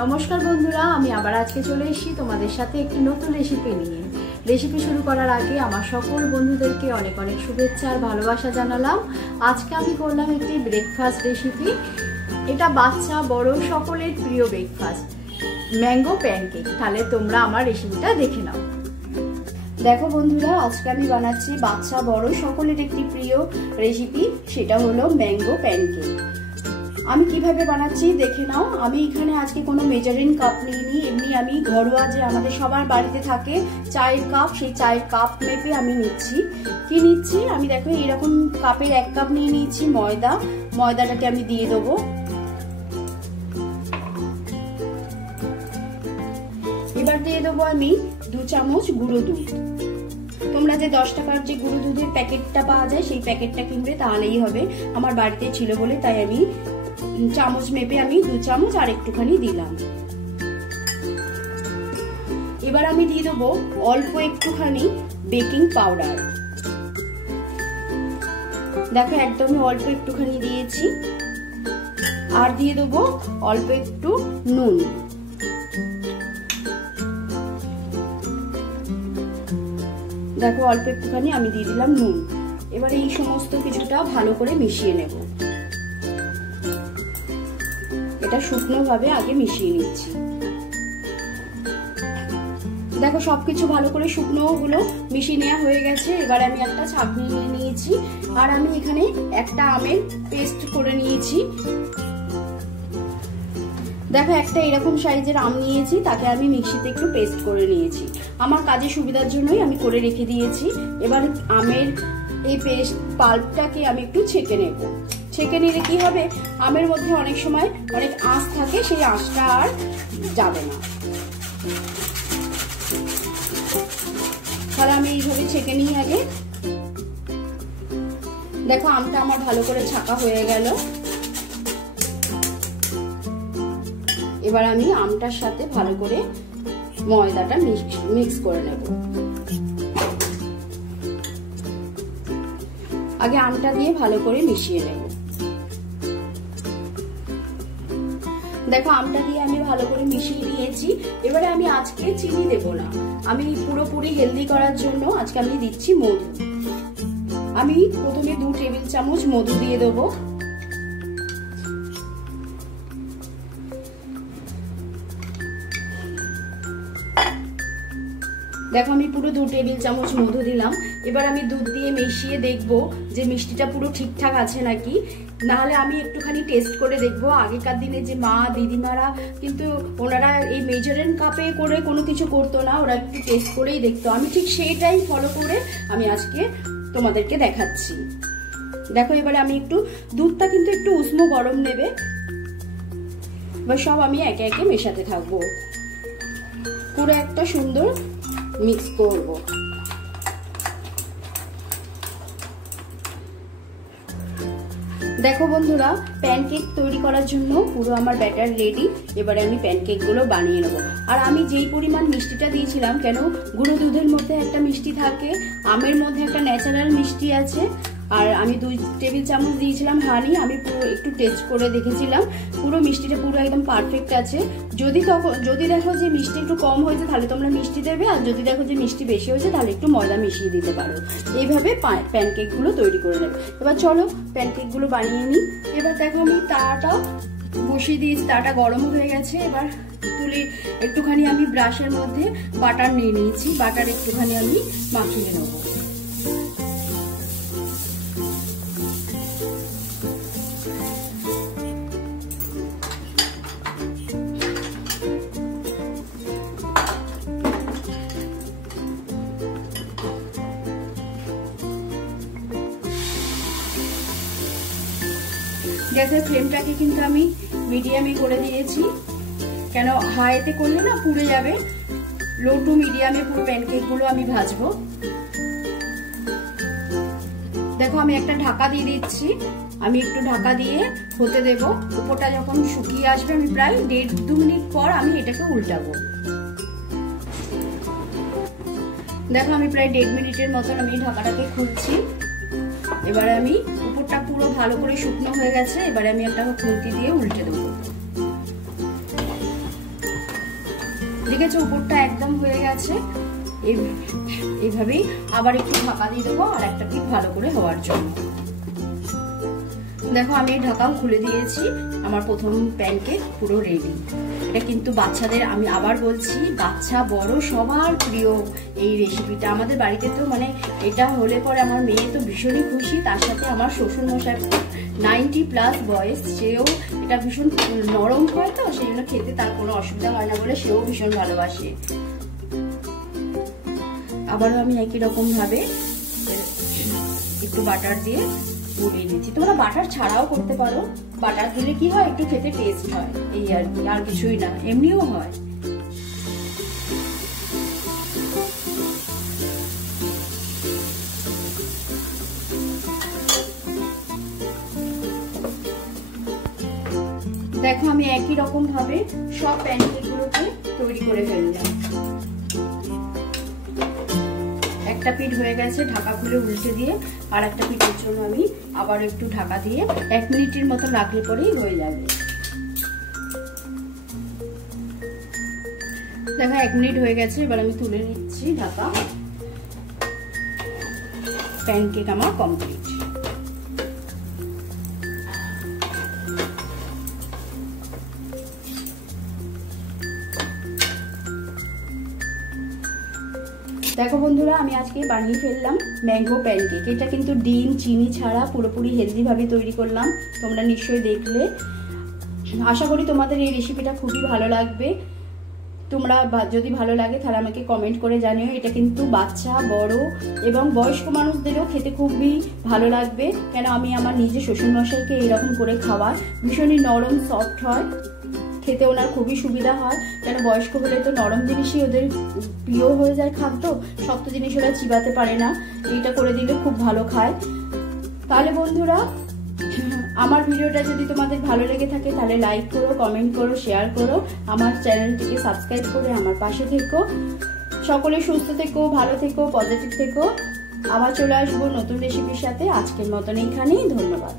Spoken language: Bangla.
নমস্কার বন্ধুরা, আমি আবার আজকে চলে এসেছি তোমাদের সাথে একটি নতুন রেসিপি নিয়ে। রেসিপি শুরু করার আগে আমার সকল বন্ধুদেরকে অনেক অনেক শুভেচ্ছা আর ভালোবাসা জানালাম। আজকে আমি করলাম একটি ব্রেকফাস্ট রেসিপি। এটা বাচ্চা বড় সকলের প্রিয় ব্রেকফাস্ট, ম্যাঙ্গো প্যানকেক। তাহলে তোমরা আমার রেসিপিটা দেখে নাও। দেখো বন্ধুরা, আজকে আমি বানাচ্ছি বাচ্চা বড় সকলের একটি প্রিয় রেসিপি, সেটা হলো ম্যাঙ্গো প্যানকেক। আমি কিভাবে বানাচ্ছি দেখে নাও। আমি এখানে আজকে কোনো মেজারিং কাপ নিইনি, এমনি আমি ঘরোয়া যে আমাদের সবার বাড়িতে থাকে চায়ের কাপ, সেই চায়ের কাপ মেপে আমি নিচ্ছি। কি নিচ্ছি আমি দেখো, এরকম কাপের 1 কাপ নিয়ে নিয়েছি ময়দা। ময়দাটাকে আমি দিয়ে দেবো। এবার দিয়ে দেবো আমি 2 চামচ গুঁড়ো দুধ। তোমরা যে 10 টাকার যে গুঁড়ো দুধের প্যাকেটটা পাওয়া যায় সেই প্যাকেটটা কিনবে, তাহলেই হবে। আমার বাড়িতে ছিল বলে তাই আমি চামচ মেপে আমি 2 চামচ আর একটুখানি দিলাম। এবার আমি দিয়ে দেবো অল্প একটুখানি বেকিং পাউডার। দেখো একদমই অল্প একটুখানি দিয়েছি। আর দিয়ে দেবো অল্প একটু নুন। দেখো অল্প একটুখানি আমি দিয়ে দিলাম নুন। এবার এই সমস্ত কিছুটা ভালো করে মিশিয়ে নেব। এটা শুকনো ভাবে আগে মিশিয়ে নিচ্ছি। দেখো সবকিছু ভালো করে শুকনো গুলো মিশিয়ে নেওয়া হয়ে গেছে। এবার আমি একটা ছাঁকনি নিয়ে নিয়েছি, আর আমি এখানে একটা আমের পেস্ট করে নিয়েছি। দেখো একটা এরকম সাইজের আম নিয়েছি, তাকে আমি মিক্সিতে একটু পেস্ট করে নিয়েছি। আমার কাজের সুবিধার জন্যই আমি করে রেখে দিয়েছি। এবার আমের এই পেস্ট পাল্পটাকে আমি একটু ছেঁকে নেব। ছেঁকে নিলে কি হবে, আমের মধ্যে অনেক সময় অনেক আঁশ থাকে, সেই আঁশটা আর যাবে না। তাহলে আমি এইভাবে ছেঁকে নিই আগে। দেখো আমটা আমার ভালো করে ছাঁকা হয়ে গেল। এবার আমি আমটার সাথে ভালো করে ময়দাটা মিক্স করে নেব। আগে আমটা দিয়ে ভালো করে মিশিয়ে নেব। দেখো আমটা দিয়ে আমি ভালো করে মিশিয়ে নিয়েছি। এবারে আমি আজকে চিনি দেব না, আমি পুরোপুরি হেলদি করার জন্য আজকে আমি দিচ্ছি মধু। আমি প্রথমে 2 টেবিল চামচ মধু দিয়ে দেবো। দেখো আমি পুরো 2 টেবিল চামচ মধু দিলাম। এবার আমি দুধ দিয়ে মিশিয়ে দেখবো যে মিষ্টিটা পুরো ঠিকঠাক আছে নাকি। নাহলে আমি একটুখানি টেস্ট করে দেখবো। আগেকার দিনে যে মা দিদিমারা কিন্তু ওনারা এই মেজারিং কাপে করে কোনো কিছু করতো না, ওরা একটু টেস্ট করেই দেখতো। আমি ঠিক সেইটাই ফলো করে আমি আজকে তোমাদেরকে দেখাচ্ছি। দেখো এবারে আমি একটু, দুধটা কিন্তু একটু উষ্ণ গরম নেবে। এবার সব আমি একে একে মেশাতে থাকবো, পুরো একটা সুন্দর মিক্স করব। দেখো বন্ধুরা, প্যানকেক তৈরি করার জন্য পুরো আমার ব্যাটার রেডি। এবারে আমি প্যানকেক গুলো বানিয়ে নেবো। আর আমি যেই পরিমাণ মিষ্টিটা দিয়েছিলাম, কেন গুঁড়ো দুধের মধ্যে একটা মিষ্টি থাকে, আমের মধ্যে একটা ন্যাচারাল মিষ্টি আছে, আর আমি 2 টেবিল চামচ দিয়েছিলাম হানি। আমি পুরো একটু টেস্ট করে দেখেছিলাম, পুরো মিষ্টিটা পুরো একদম পারফেক্ট আছে। যদি দেখো যে মিষ্টি একটু কম হয়েছে তাহলে তোমরা মিষ্টি দেবে, আর যদি দেখো যে মিষ্টি বেশি হয়েছে তাহলে একটু ময়দা মিশিয়ে দিতে পারো। এইভাবে প্যানকেক গুলো তৈরি করে নেবে। এবার চলো প্যানকেক গুলো বানিয়ে নিই। এবার দেখো আমি তাওয়াটা বসিয়ে দিয়েছি, তাওয়াটা গরম হয়ে গেছে। এবার তুলে একটুখানি আমি ব্রাশের মধ্যে বাটার নিয়ে নিয়েছি, বাটার একটুখানি আমি মাখিয়ে নেবো। গ্যাসের ফ্লেমটাকে কিন্তু আমি মিডিয়ামে করে দিয়েছি, কেন হাইতে করলে না পুড়ে যাবে। লো টু মিডিয়ামে পুরো প্যানকেক গুলো আমি ভাজবো। দেখো আমি একটা ঢাকা দিয়ে দিচ্ছি। আমি একটু ঢাকা দিয়ে হতে দেব। উপরটা যখন শুকিয়ে আসবে, আমি প্রায় 1.5-2 মিনিট পর আমি এটাকে উল্টাবো। দেখো আমি প্রায় 1.5 মিনিটের মতন আমি ঢাকাটাকে খুলছি। এবারে আমি উপরটা পুরো ভালো করে শুকনো হয়ে গেছে। এবারে আমি একটা খুন্তি দিয়ে উল্টে দেবো। দেখেছো উপরটা একদম হয়ে গেছে। এইভাবেই আবার একটু ঢাকা দিয়ে দেবো আর একটা পিঠ ভালো করে হওয়ার জন্য। দেখো আমি ঢাকাও খুলে দিয়েছি, আমার প্রথম প্যানকেক পুরো রেডি। এটা কিন্তু বাচ্চাদের, আমি আবার বলছি, বাচ্চা বড় সবার প্রিয় এই রেসিপিটা। আমাদের বাড়িতে তো মানে এটা হলে পরে আমার মেয়ে তো ভীষণই খুশি, তার সাথে আমার শ্বশুর মশাই 90+ বয়স, সেও এটা ভীষণ নরম হয় তো সেই জন্য খেতে তার কোনো অসুবিধা হয় না বলে সেও ভীষণ ভালোবাসে। আবারও আমি একই রকম ভাবে একটু বাটার দিয়ে গুলিয়ে নিচ্ছি। তোমরা বাটার ছাড়াও করতে পারো, বাটার দিলে কি হয় একটু খেতে টেস্ট হয়, এই আর কি, আর কিছুই না, এমনিও হয়। দেখো আমি একই রকম ভাবে সব প্যানকেকগুলোকে তৈরি করে ফেললাম। একটা পিঠ হয়ে গেছে, ঢাকা খুলে উল্টে দিয়ে আর একটা পিঠের জন্য আমি আবার একটু ঢাকা দিয়ে 1 মিনিটের মতো রাখলে পরেই হয়ে যাবে। দেখো 1 মিনিট হয়ে গেছে, এবার আমি তুলে নিচ্ছি ঢাকা। প্যানকেক আমার কমপ্লিট। দেখো বন্ধুরা, আমি আজকে বানিয়ে ফেললাম ম্যাঙ্গো প্যানকেক। এটা কিন্তু ডিম চিনি ছাড়া পুরোপুরি হেলদি ভাবে তৈরি করলাম, তোমরা নিশ্চয়ই দেখলে। আশা করি তোমাদের এই রেসিপিটা খুবই ভালো লাগবে। তোমরা যদি ভালো লাগে তাহলে আমাকে কমেন্ট করে জানিও। এটা কিন্তু বাচ্চা বড় এবং বয়স্ক মানুষদেরও খেতে খুবই ভালো লাগবে, কেন আমি আমার নিজে শ্বশুরমশাইকে এইরকম করে খাওয়াই। ভীষণই নরম সফট হয়, খেতে ওনার খুবই সুবিধা হয়, কেন বয়স্ক হলে তো নরম জিনিসই ওদের প্রিয় হয়ে যায় খাদ্য, শক্ত জিনিস ওরা চিবাতে পারে না, এইটা করে দিলে খুব ভালো খায়। তাহলে বন্ধুরা, আমার ভিডিওটা যদি তোমাদের ভালো লেগে থাকে তাহলে লাইক করো, কমেন্ট করো, শেয়ার করো, আমার চ্যানেলটিকে সাবস্ক্রাইব করে আমার পাশে থেকো। সকলে সুস্থ থেকো, ভালো থেকো, পজিটিভ থেকো। আবার চলে আসবো নতুন রেসিপির সাথে। আজকের মতন এইখানেই, ধন্যবাদ।